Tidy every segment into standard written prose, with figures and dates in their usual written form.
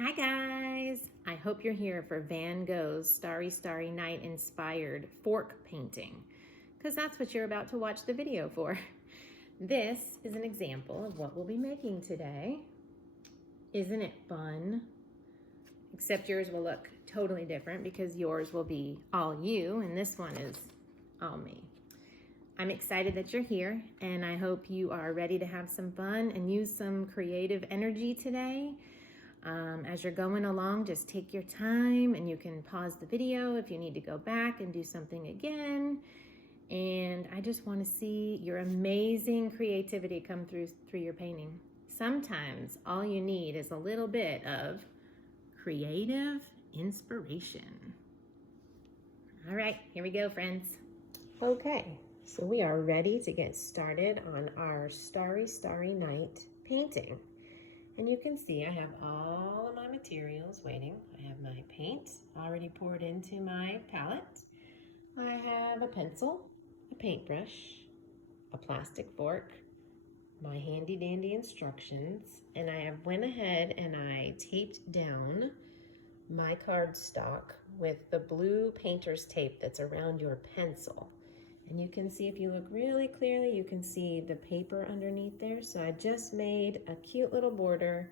Hi guys! I hope you're here for Van Gogh's Starry Starry Night inspired fork painting, because that's what you're about to watch the video for. This is an example of what we'll be making today. Isn't it fun? Except yours will look totally different because yours will be all you and this one is all me. I'm excited that you're here and I hope you are ready to have some fun and use some creative energy today. As you're going along, just take your time and you can pause the video if you need to go back and do something again. And I just want to see your amazing creativity come through your painting. Sometimes all you need is a little bit of creative inspiration. All right, here we go, friends. Okay, so we are ready to get started on our Starry Starry Night painting. And you can see I have all of my materials waiting. I have my paint already poured into my palette. I have a pencil, a paintbrush, a plastic fork, my handy dandy instructions, and I have went ahead and I taped down my cardstock with the blue painter's tape that's around your pencil. And you can see, if you look really clearly, you can see the paper underneath there. So I just made a cute little border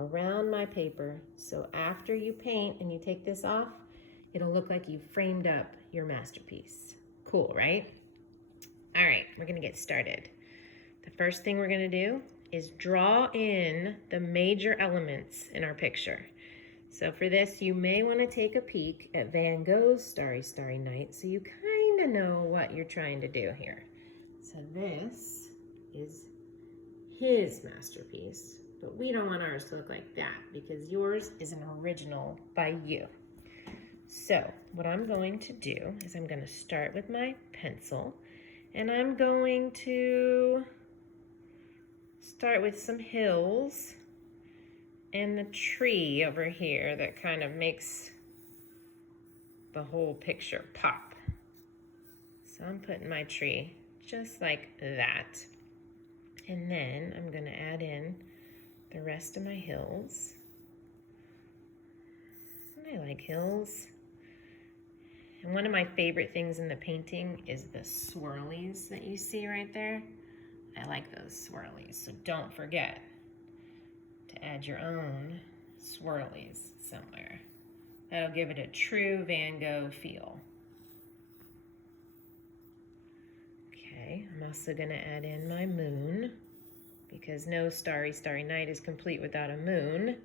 around my paper. So after you paint and you take this off, it'll look like you framed up your masterpiece. Cool, right? All right, we're gonna get started. The first thing we're gonna do is draw in the major elements in our picture. So for this, you may want to take a peek at Van Gogh's Starry Starry Night so you kind of know what you're trying to do here. So this is his masterpiece, but we don't want ours to look like that because yours is an original by you. So what I'm going to do is I'm going to start with my pencil and I'm going to start with some hills and the tree over here that kind of makes the whole picture pop. So I'm putting my tree just like that. And then I'm gonna add in the rest of my hills. And I like hills. And one of my favorite things in the painting is the swirlies that you see right there. I like those swirlies, so don't forget to add your own swirlies somewhere. That'll give it a true Van Gogh feel. Okay, I'm also gonna add in my moon because no Starry Starry Night is complete without a moon,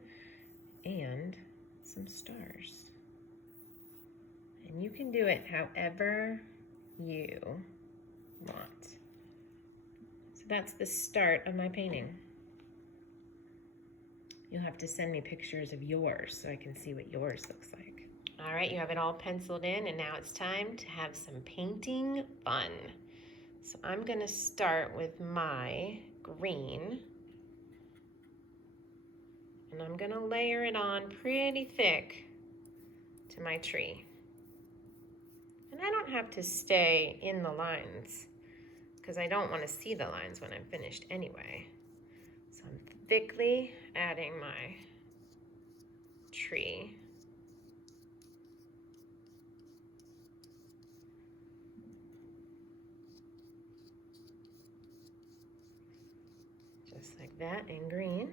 and some stars. And you can do it however you want. So that's the start of my painting. You'll have to send me pictures of yours so I can see what yours looks like. All right, you have it all penciled in and now it's time to have some painting fun. So I'm gonna start with my green and I'm gonna layer it on pretty thick to my tree. And I don't have to stay in the lines because I don't wanna see the lines when I'm finished anyway. So I'm thickly adding my tree. Just like that in green.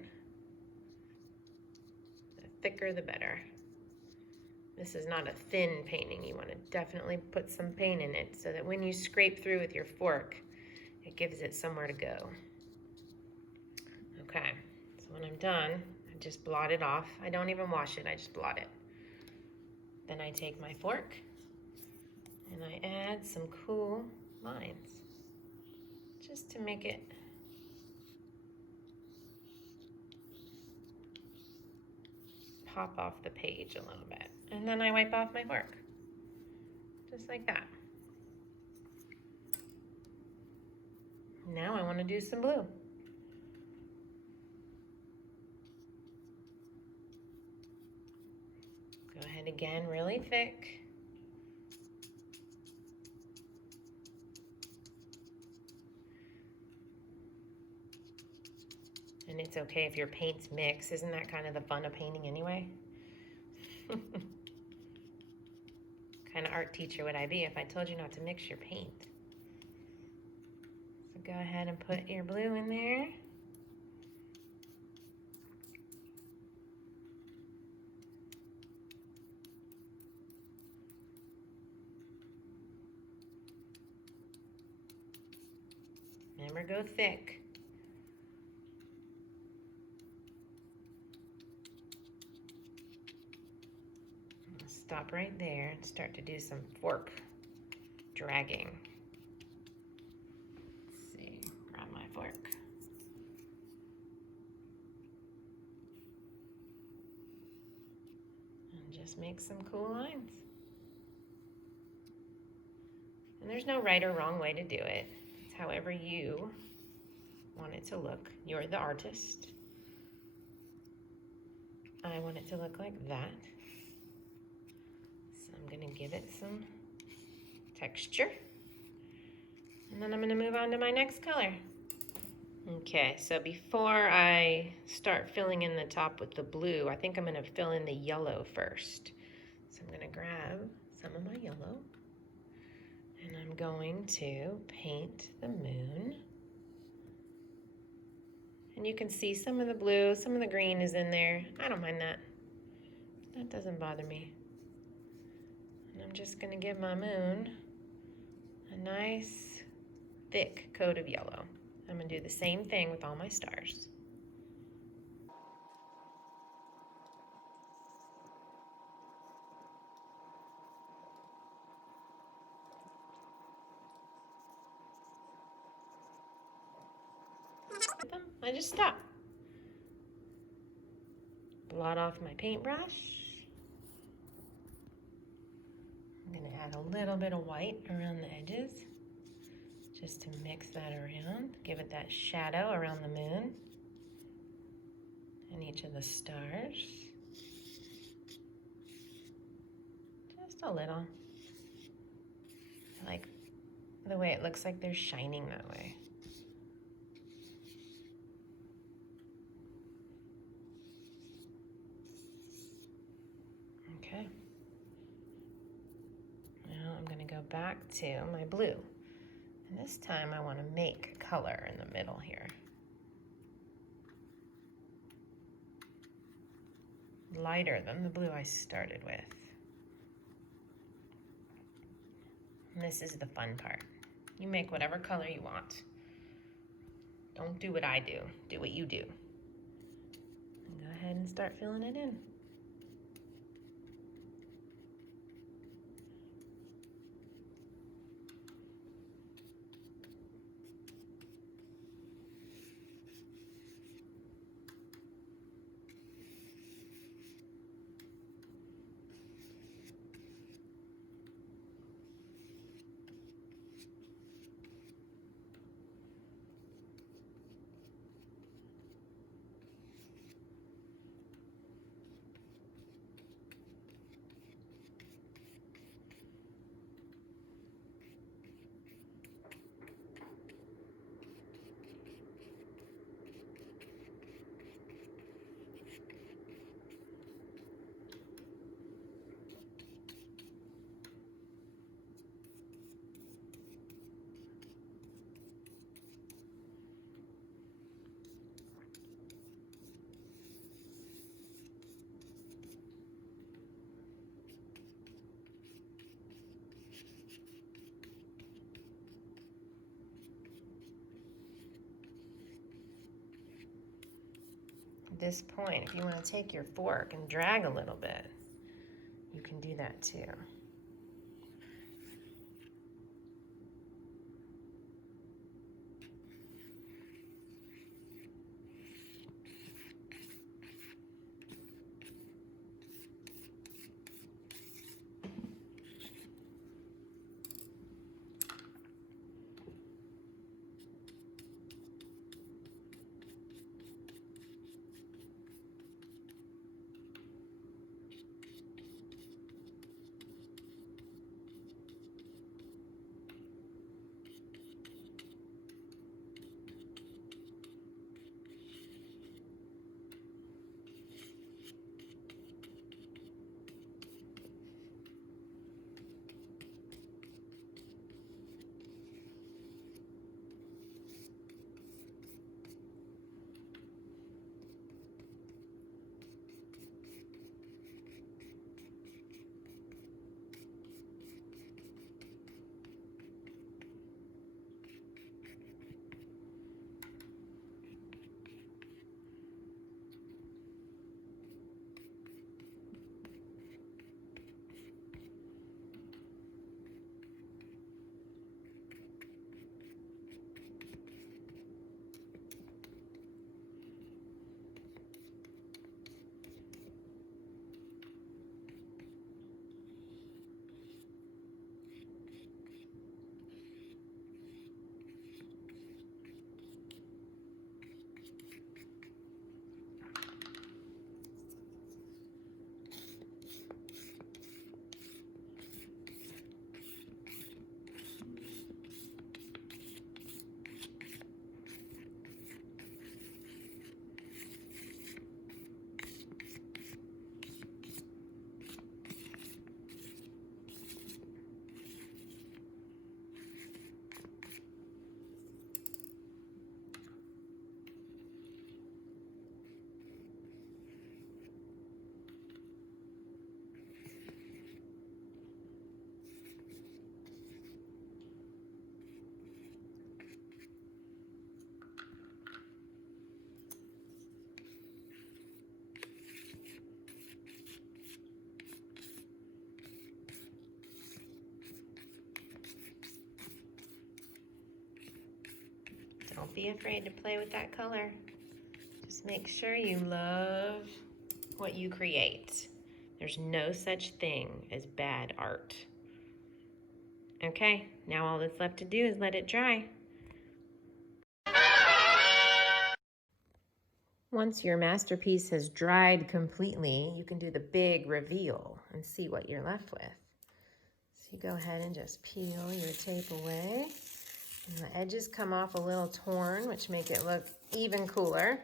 The thicker the better. This is not a thin painting. You want to definitely put some paint in it so that when you scrape through with your fork, it gives it somewhere to go. Okay, so when I'm done, I just blot it off. I don't even wash it, I just blot it. Then I take my fork and I add some cool lines just to make it pop off the page a little bit. And then I wipe off my fork, just like that. Now I want to do some blue. Go ahead again, really thick. And And it's okay if your paints mix. Isn't that kind of the fun of painting anyway? Kind of art teacher would I be if I told you not to mix your paint? So go ahead and put your blue in there. Remember, go thick. Stop right there and start to do some fork dragging. Let's see, grab my fork. And just make some cool lines. And there's no right or wrong way to do it. It's however you want it to look. You're the artist. I want it to look like that. So I'm going to give it some texture. And then I'm going to move on to my next color. Okay, so before I start filling in the top with the blue, I think I'm going to fill in the yellow first. So I'm going to grab some of my yellow. And I'm going to paint the moon. And you can see some of the blue, some of the green is in there. I don't mind that. That doesn't bother me. And I'm just going to give my moon a nice thick coat of yellow. I'm going to do the same thing with all my stars. I just stop. Blot off my paintbrush. I'm going to add a little bit of white around the edges just to mix that around. Give it that shadow around the moon and each of the stars. Just a little. I like the way it looks like they're shining that way. Okay. Now I'm going to go back to my blue. And this time I want to make color in the middle here. Lighter than the blue I started with. And this is the fun part. You make whatever color you want. Don't do what I do. Do what you do. And go ahead and start filling it in. At this point, if you want to take your fork and drag a little bit, you can do that too. Don't be afraid to play with that color. Just make sure you love what you create. There's no such thing as bad art. Okay, now all that's left to do is let it dry. Once your masterpiece has dried completely, you can do the big reveal and see what you're left with. So you go ahead and just peel your tape away. And the edges come off a little torn, which make it look even cooler.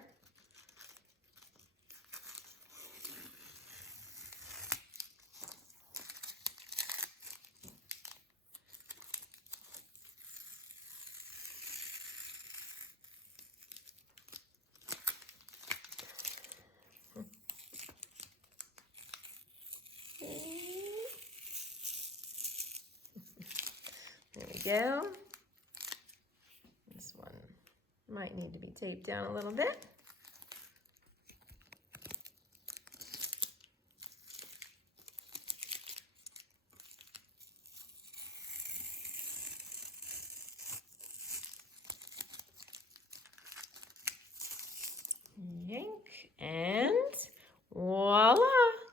There we go. This one might need to be taped down a little bit. Yank, and voila,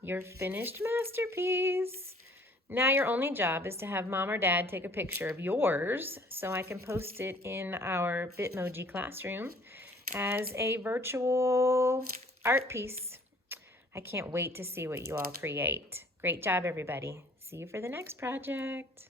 your finished masterpiece. Now your only job is to have mom or dad take a picture of yours so I can post it in our Bitmoji classroom as a virtual art piece. I can't wait to see what you all create. Great job, everybody. See you for the next project.